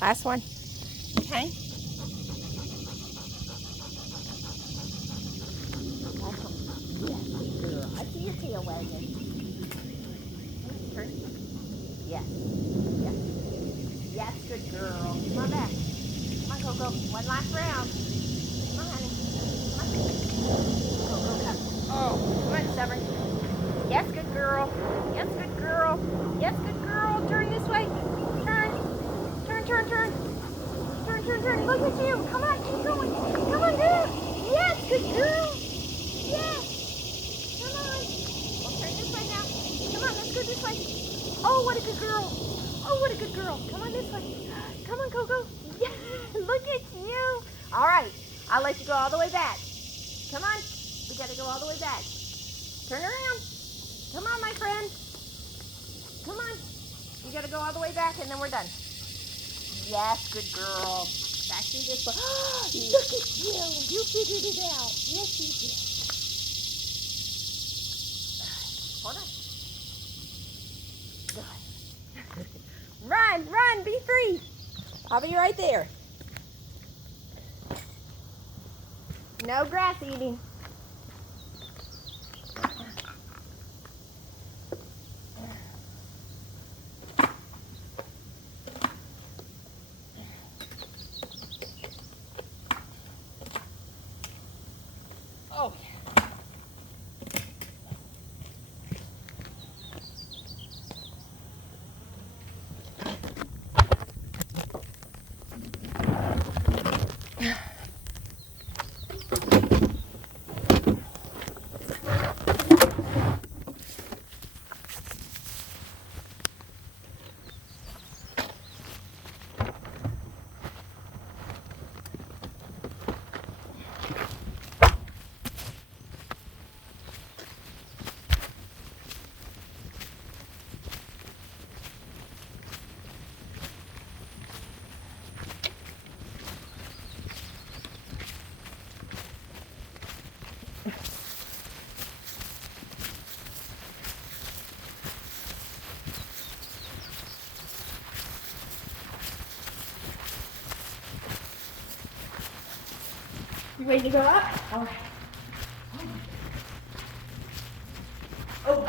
Last one. Okay. Last one. Yes, good girl. I see your tail wagging. Turn. Yes. Yes. Yes, good girl. Come on back. Come on, Coco. One last round. Come on, honey. Come on. Coco, come. Oh, come on, stubborn. Yes, good girl. Yes, good girl. Yes, good girl. Turn this way. Turn. Turn, turn, turn. Turn, turn, turn. Look at you. Come on, keep going. Come on, girl. Yes, good girl. Yes. Come on. We'll turn this way now. Come on, let's go this way. Oh, what a good girl. Oh, what a good girl. Come on this way. Come on, Coco. Yeah, look at you. All right, I'll let you go all the way back. Come on. We got to go all the way back. Turn around. Come on, my friend. Come on. You got to go all the way back, and then we're done. Yes, good girl. Back through this way. Look at you. You figured it out. Yes, you did. Hold on. Good. Run, run, be free. I'll be right there. No grass eating. Oh, you ready to go up? All right. Oh.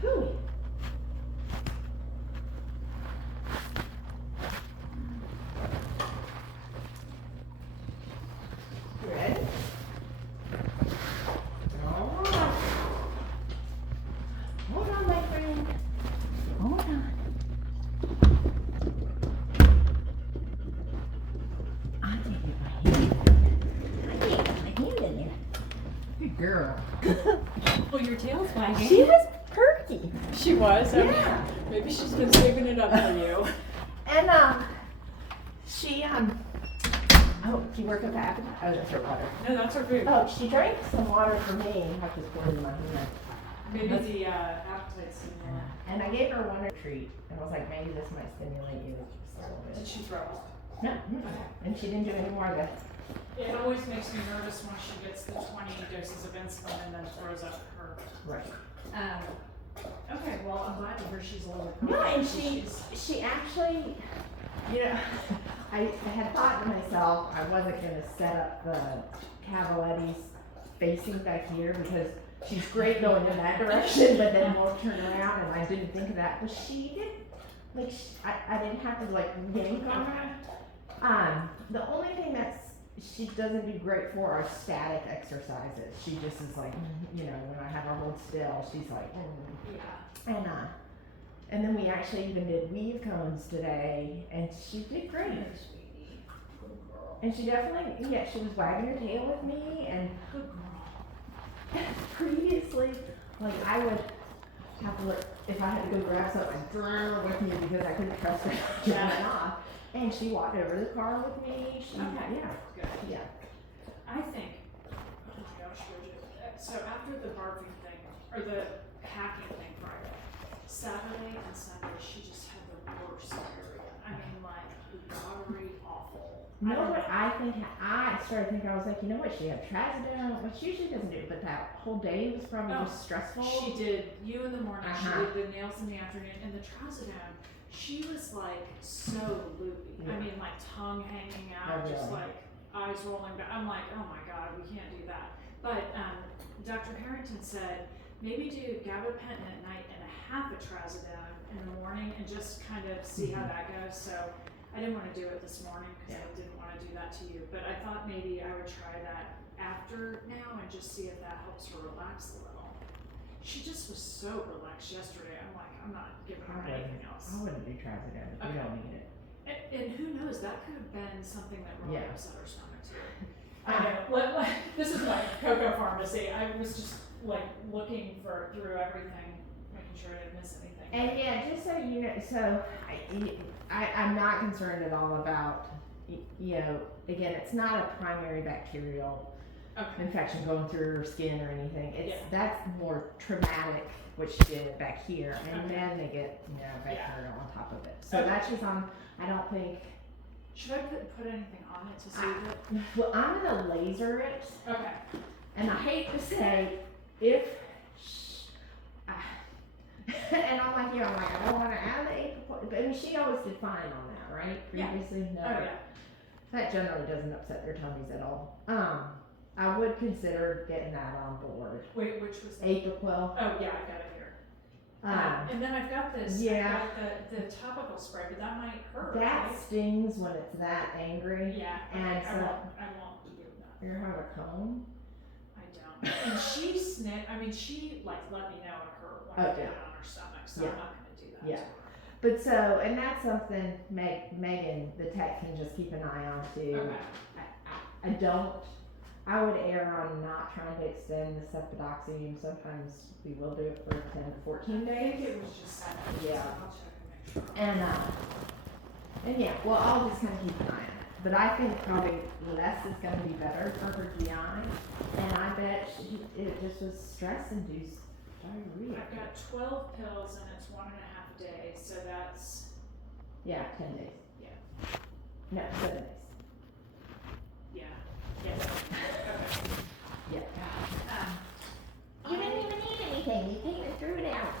Whew. You ready? All right. Hold on, my friend. Hold on. I can't get my hand. I can't get my hand in there. Good girl. Well, your tail's wagging. She was perky. She was? Okay. Yeah. Maybe she's been saving it up for you. And she oh, do you work at the appetite? Oh, that's her water. No, that's her food. Oh, she drank some water for me. I just poured it in my hand. Maybe the appetite stimulant. And I gave her one treat and was like, maybe this might stimulate you just a little bit. Did she throw up? No, and she didn't do any more of that. It always makes me nervous when she gets the 20 doses of insulin and then throws up her. Right. Okay, well, I'm glad to hear she's a little bit. No, and she actually, you know, I had thought to myself I wasn't going to set up the Cavalettis facing back here because she's great going in that direction, but then we'll turn around and I didn't think of that. But she did, like, I didn't have to like yank on her. The only thing she doesn't do great for are static exercises. She just is like, you know, when I have her hold still, she's like, yeah. And then we actually even did weave cones today, and she did great. And she definitely, yeah, she was wagging her tail with me, and previously, like I would have to look, if I had to go grab something, I'd drag her with me because I couldn't trust her to turn it off. And she walked over the car with me. Yeah. Good. Yeah. I think, oh gosh, so after the barfing thing, or the hacking thing Friday, Saturday and Sunday, she just had the worst diarrhea. I mean, like, watery, awful. You know what I think? I started thinking, I was like, you know what? She had trazodone, which usually doesn't do, but that whole day was probably just stressful. She did you in the morning, Uh-huh. she did the nails in the afternoon, and the trazodone, she was like so loopy. Yeah. I mean, like tongue hanging out, Oh, just really? like eyes rolling back. I'm like, oh my god, we can't do that. But Dr. Harrington said maybe do gabapentin at night and a half a trazodone in the morning, and just kind of see how that goes. So I didn't want to do it this morning because I didn't want to do that to you, but I thought maybe I would try that after now and just see if that helps her relax a little. She just was so relaxed yesterday. I'm like, I'm not giving her anything else. I wouldn't do trazodone if you don't need it. And who knows, that could have been something that really Yeah. upset her stomach too. I know, this is like Coco Pharmacy. I was just like looking through everything, making sure I didn't miss anything. And yeah, just so you know, so I'm not concerned at all about, you know, again, it's not a primary bacterial infection going through her skin or anything. That's more traumatic, what she did back here, and then they get, you know, bacterial on top of it. So that's just on. I don't think. Should I put anything on it to soothe it? Well, I'm gonna laser it. Okay. And I hate to say, if. And I'm like, I don't want to add the apricot. I mean, she always did fine on that, right? Previously, no. Oh yeah. That generally doesn't upset their tummies at all. I would consider getting that on board. Wait, which was that? Apiquil. Oh yeah, I got it here. And then I've got this. Yeah. I've got the topical spray, but that might hurt. That right? stings when it's that angry. Yeah. And I so won't do that. you're having a cone. I don't. And she I mean, she like let me know it hurt when I did it on her stomach, so I'm not gonna do that. Yeah. To her. But so, and that's something Megan, the tech, can just keep an eye on too. Okay. I would err on not trying to extend the cephaloxime. Sometimes we will do it for 10 to 14 days. I think it was just 7 days. Yeah. So I'll check and make sure. And yeah, well, I'll just kind of keep an eye on it. But I think probably less is going to be better for her GI. And I bet it just was stress-induced diarrhea. I've got 12 pills and it's 1.5 days, so that's. Yeah, 10 days. Yeah. No, 7 days. Yeah. Yeah. Okay. Yeah. Um, You didn't even need anything. You came and threw it out.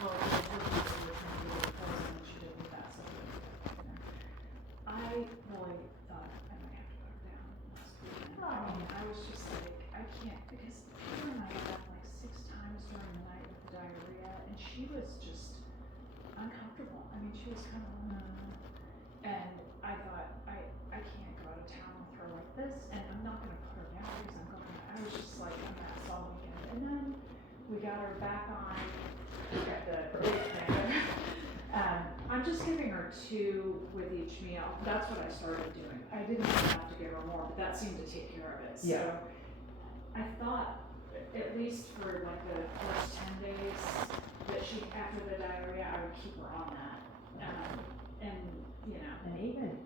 Well, it was working, so we're trying to do it first, and she didn't do that, so we didn't do that. I really thought I might have to put her down last weekend. I mean, I was just like, I can't, because her and I got up like 6 times during the night with the diarrhea, and she was just uncomfortable. I mean, she was kind of, and I thought, I can't go out of town with her like this, and I'm not gonna put her down because I was just like a mess all weekend. And then we got her back on, we got the I'm just giving her 2 with each meal. That's what I started doing. I didn't even have to give her more, but that seemed to take care of it. So Yeah. I thought, at least for like the first 10 days that after the diarrhea, I would keep her on that. And you know. And even,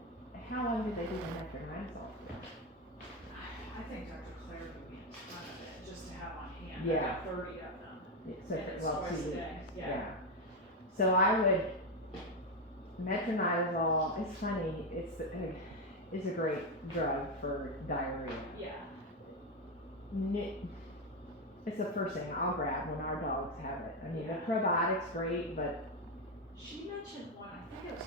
how long did they do the metronidazole? I think Dr. Claire gave me a ton of it just to have on hand. Yeah. I got 30 of them. So And it's well, twice 2 a weeks. day. Yeah. So I would, metronidazole, it's funny, it's a great drug for diarrhea. Yeah. It's the first thing I'll grab when our dogs have it. I mean, the probiotic's great, but. She mentioned one, I think it was,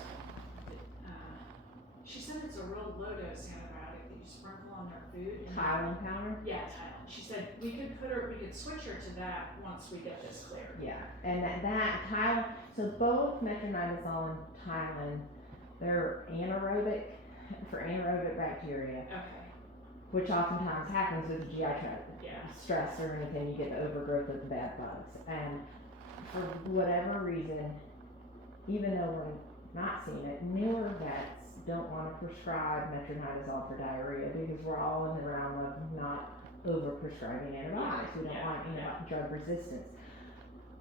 she said it's a real low dose antibiotic that you sprinkle on their food. Tylenol powder? Yeah, Tylenol. She said we could switch her to that once we get this cleared. Yeah, and that Tylenol, so both metronidazole and Tylenol, they're anaerobic, for anaerobic bacteria. Okay. Which oftentimes happens with the GI tract. Yeah. Stress or anything, you get the overgrowth of the bad bugs. And for whatever reason, even though we're not seeing it, newer vets don't want to prescribe metronidazole for diarrhea because we're all in the realm of not over-prescribing antibiotics. We don't want drug resistance.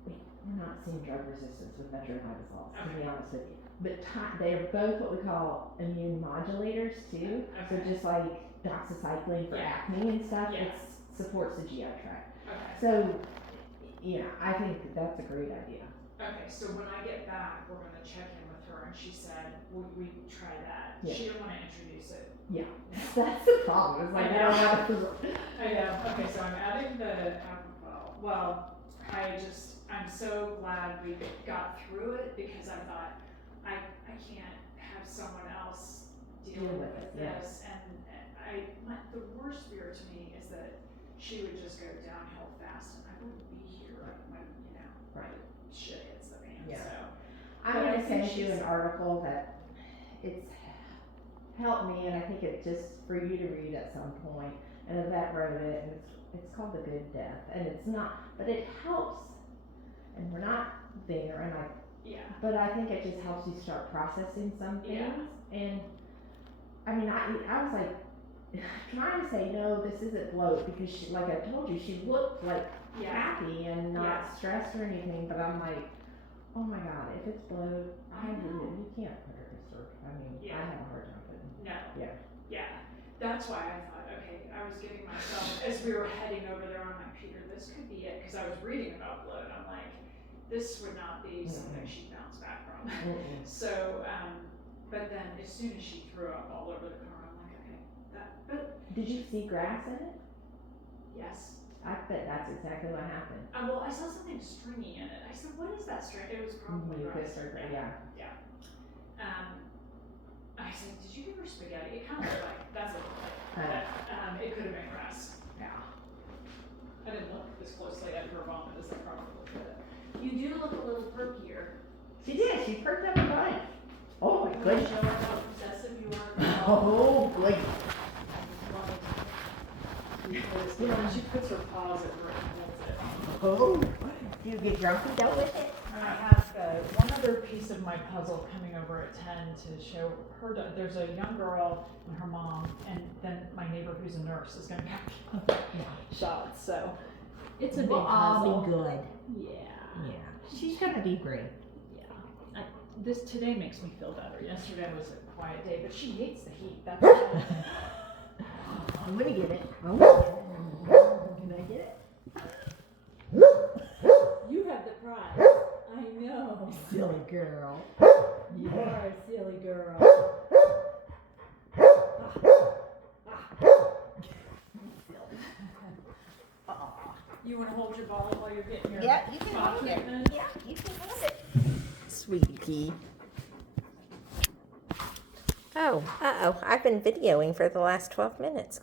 We're not seeing drug resistance with metronidazole, to be honest with you. But they're both what we call immune modulators too. So just like doxycycline for acne and stuff, it supports the GI tract. Okay. So, I think that's a great idea. Okay, so when I get back, we're gonna check in with her, and she said we try that. Yeah. She didn't want to introduce it Yeah, that's the problem. It's like I you don't know. want to. I know. Okay, so I'm adding the well, I'm so glad we got through it because I thought I can't have someone else deal with this, and the worst fear to me is that she would just go downhill fast and I wouldn't be here when Right. shit hits the fan. Yeah. So I'm but I gonna think send you an article that it's helped me, and I think it's just for you to read at some point. And a vet wrote it, and it's called The Good Death, and it's not, but it helps. And we're not there, and but I think it just helps you start processing some things. And I mean, I was like trying to say no, this isn't bloat because she, like I told you, she looked like happy and not stressed or anything. But I'm like, oh my god, if it's bloat, you can't put her to surgery. I mean, I have a hard time putting. No. Yeah. That's why I thought, okay, I was getting myself as we were heading over there. I'm like, Peter, this could be it because I was reading about bloat. I'm like, this would not be something she'd bounce back from. So, but then as soon as she threw up all over the car, I'm like, okay, but. Did you see grass in it? Yes. I bet that's exactly what happened. Well, I saw something stringy in it. I said, what is that string? It was probably mucus or yeah. I said, did you give her spaghetti? It kind of looked like, that's what it looked like. But, it could have been grass. Yeah. I didn't look as closely at her vomit as I probably looked at it. You do look a little perkier. She did. She perked up a bunch. Oh my goodness. Show her how possessive you are. Oh goodness. Because she puts her paws over it and holds it. Oh. Do you get drunk and dealt with it? I have one other piece of my puzzle coming over at 10 to show her. There's a young girl and her mom, and then my neighbor who's a nurse is going to get shots. So it's a big puzzle. All be good. Yeah. Yeah. She's gonna be great. Yeah. This today makes me feel better. Yesterday was a quiet day, but she hates the heat. That's. I'm gonna get it. Can I get it? You have the prize. I know. Silly girl. You are a silly girl. You want to hold your ball while you're getting your you can spot hold it. treatment? Yeah, you can hold it. Sweetie. Oh, I've been videoing for the last 12 minutes.